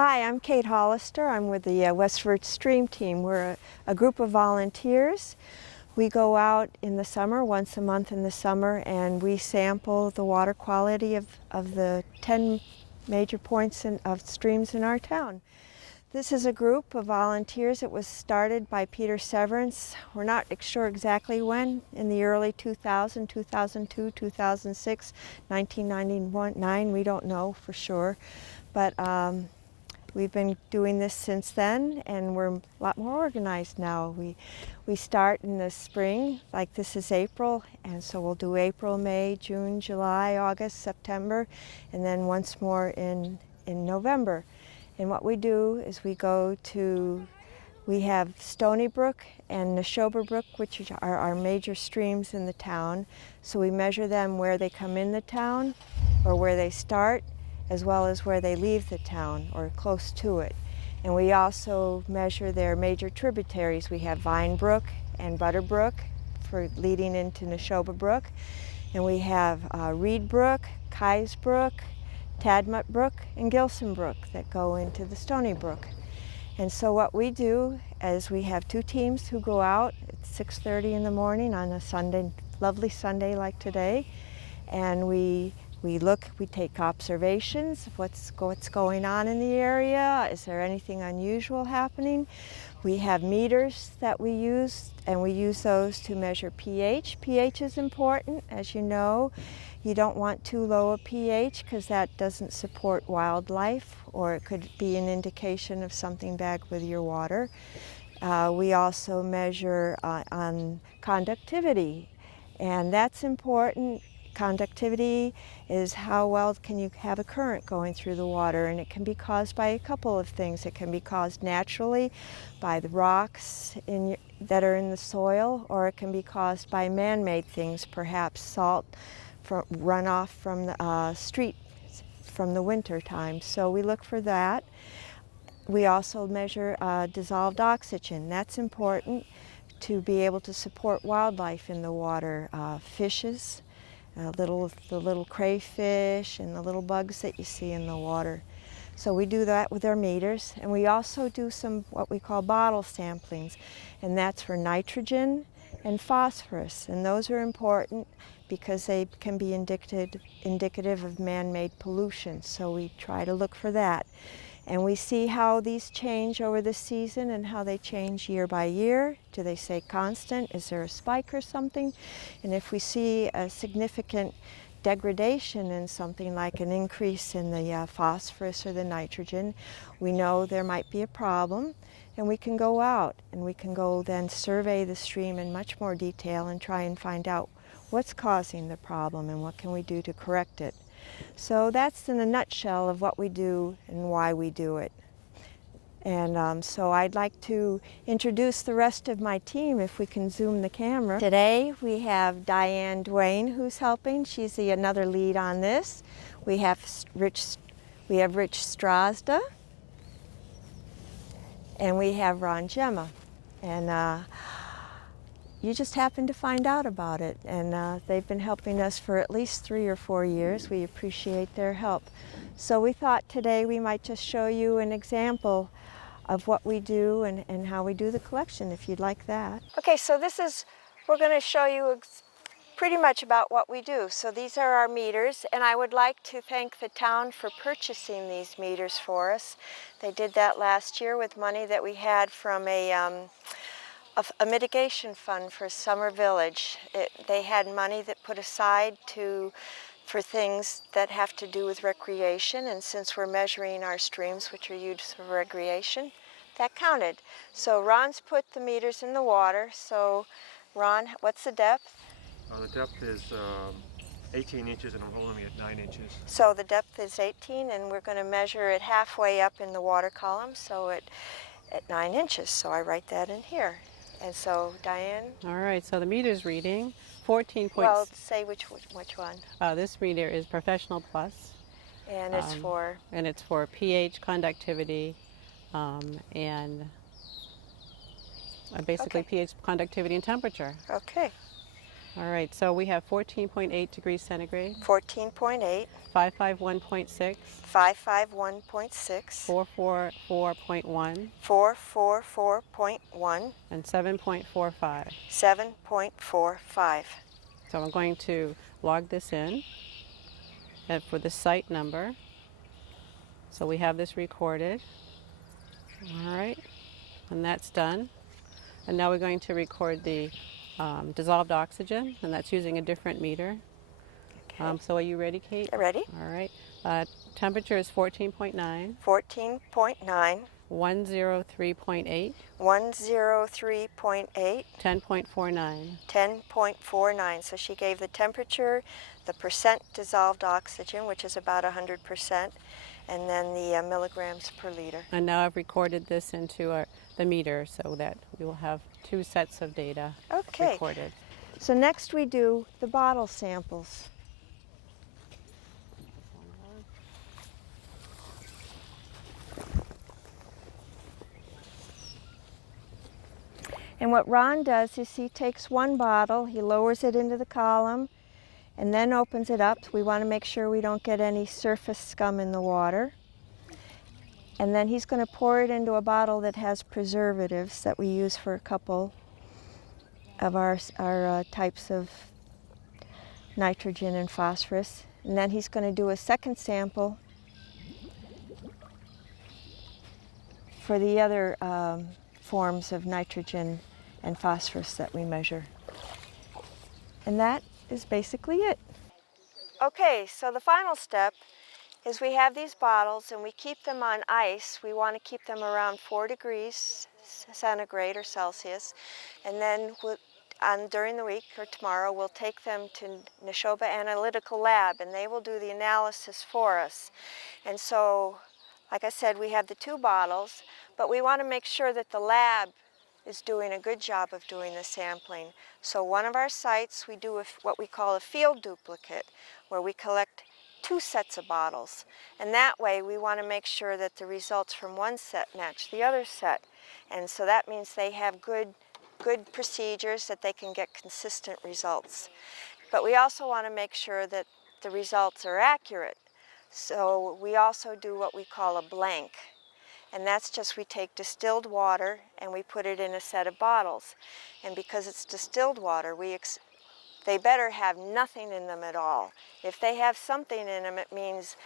Hi, I'm Kate Hollister. I'm with the Westford Stream Team. We're a group of volunteers. We go out in the summer, once a month in the summer, and we sample the water quality of the 10 major points of streams in our town. This is a group of volunteers. It was started by Peter Severance. We're not sure exactly when, in the early 2000, 2002, 2006, 1999, we don't know for sure. But we've been doing this since then, and we're a lot more organized now. We start in the spring, like this is April, and so we'll do April, May, June, July, August, September, and then once more in November. And what we do is we have Stony Brook and Neshoba Brook, which are our major streams in the town. So we measure them where they come in the town or where they start, as well as where they leave the town or close to it. And we also measure their major tributaries. We have Vine Brook and Butter Brook for leading into Neshoba Brook. And we have Reed Brook, Keyes Brook, Tadmut Brook, and Gilson Brook that go into the Stony Brook. And so what we do is we have two teams who go out at 6:30 in the morning on a Sunday, lovely Sunday like today, and we take observations of what's going on in the area. Is there anything unusual happening? We have meters that we use, and we use those to measure pH. pH is important, as you know. You don't want too low a pH because that doesn't support wildlife, or it could be an indication of something bad with your water. We also measure on conductivity, and that's important. Conductivity is how well can you have a current going through the water, and it can be caused by a couple of things. It can be caused naturally by the rocks that are in the soil, or it can be caused by man-made things, perhaps salt runoff from the street from the winter time. So we look for that. We also measure dissolved oxygen. That's important to be able to support wildlife in the water, fishes, the little crayfish and the little bugs that you see in the water. So we do that with our meters, and we also do some what we call bottle samplings, and that's for nitrogen and phosphorus, and those are important because they can be indicative of man-made pollution, so we try to look for that. And we see how these change over the season and how they change year by year. Do they stay constant? Is there a spike or something? And if we see a significant degradation in something like an increase in the phosphorus or the nitrogen, we know there might be a problem, and we can go out and we can go then survey the stream in much more detail and try and find out what's causing the problem and what can we do to correct it. So that's in a nutshell of what we do and why we do it. And so I'd like to introduce the rest of my team if we can zoom the camera. Today we have Diane Duane who's helping. She's another lead on this. We have Rich Strasda, and we have Ron Gemma. And you just happened to find out about it, and they've been helping us for at least 3 or 4 years. We appreciate their help. So we thought today we might just show you an example of what we do and how we do the collection, if you'd like that. Okay, so we're going to show you pretty much about what we do. So these are our meters, and I would like to thank the town for purchasing these meters for us. They did that last year with money that we had from a mitigation fund for Summer Village. They had money that put aside for things that have to do with recreation, and since we're measuring our streams, which are used for recreation, that counted. So Ron's put the meters in the water. So Ron, what's the depth? The depth is 18 inches, and I'm holding it at 9 inches. So the depth is 18, and we're going to measure it halfway up in the water column, so at 9 inches. So I write that in here. And so, Diane? All right, so the meter's reading 14 points. Well, say which one. This meter is Professional Plus. And it's for? And it's for pH, conductivity, and basically okay. pH, conductivity, and temperature. Okay. All right, so we have 14.8 degrees centigrade, 14.8, 551.6, 551.6, 444.1, 444.1, and 7.45. 7.45. So I'm going to log this in for the site number. So we have this recorded. All right, and that's done. And now we're going to record the dissolved oxygen, and that's using a different meter. Okay. So are you ready, Kate? Ready? All right. Temperature is 14.9, 14.9, 103.8, 103.8, 10.49. 10.49. So she gave the temperature, the percent dissolved oxygen, which is about 100%, and then the milligrams per liter. And now I've recorded this into the meter so that we will have two sets of data Okay. recorded. So next we do the bottle samples. And what Ron does is he takes one bottle, he lowers it into the column, and then opens it up. We want to make sure we don't get any surface scum in the water. And then he's going to pour it into a bottle that has preservatives that we use for a couple of our types of nitrogen and phosphorus. And then he's going to do a second sample for the other forms of nitrogen and phosphorus that we measure. And that is basically it. Okay, so the final step is we have these bottles and we keep them on ice. We want to keep them around 4 degrees centigrade or Celsius. And then during the week or tomorrow, we'll take them to Neshoba Analytical Lab and they will do the analysis for us. And so, like I said, we have the 2 bottles, but we want to make sure that the lab is doing a good job of doing the sampling. So one of our sites, we do what we call a field duplicate, where we collect 2 sets of bottles. And that way we want to make sure that the results from one set match the other set. And so that means they have good procedures that they can get consistent results. But we also want to make sure that the results are accurate. So we also do what we call a blank. And that's just we take distilled water and we put it in a set of bottles. And because it's distilled water, they better have nothing in them at all. If they have something in them, it means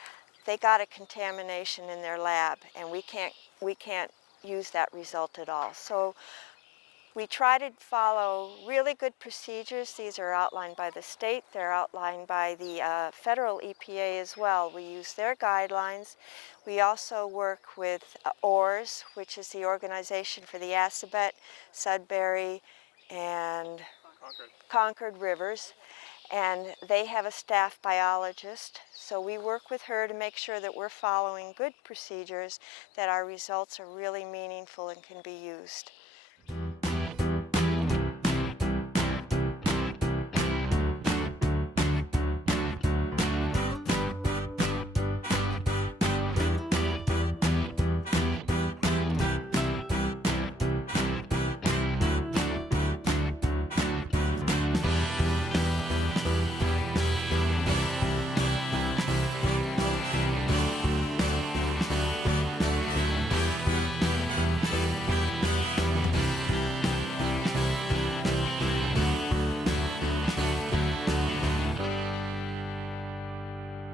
they got a contamination in their lab, and we can't use that result at all. So we try to follow really good procedures. These are outlined by the state. They're outlined by the federal EPA as well. We use their guidelines. We also work with ORS, which is the Organization for the Assabet, Sudbury, and Concord Rivers. And they have a staff biologist. So we work with her to make sure that we're following good procedures, that our results are really meaningful and can be used.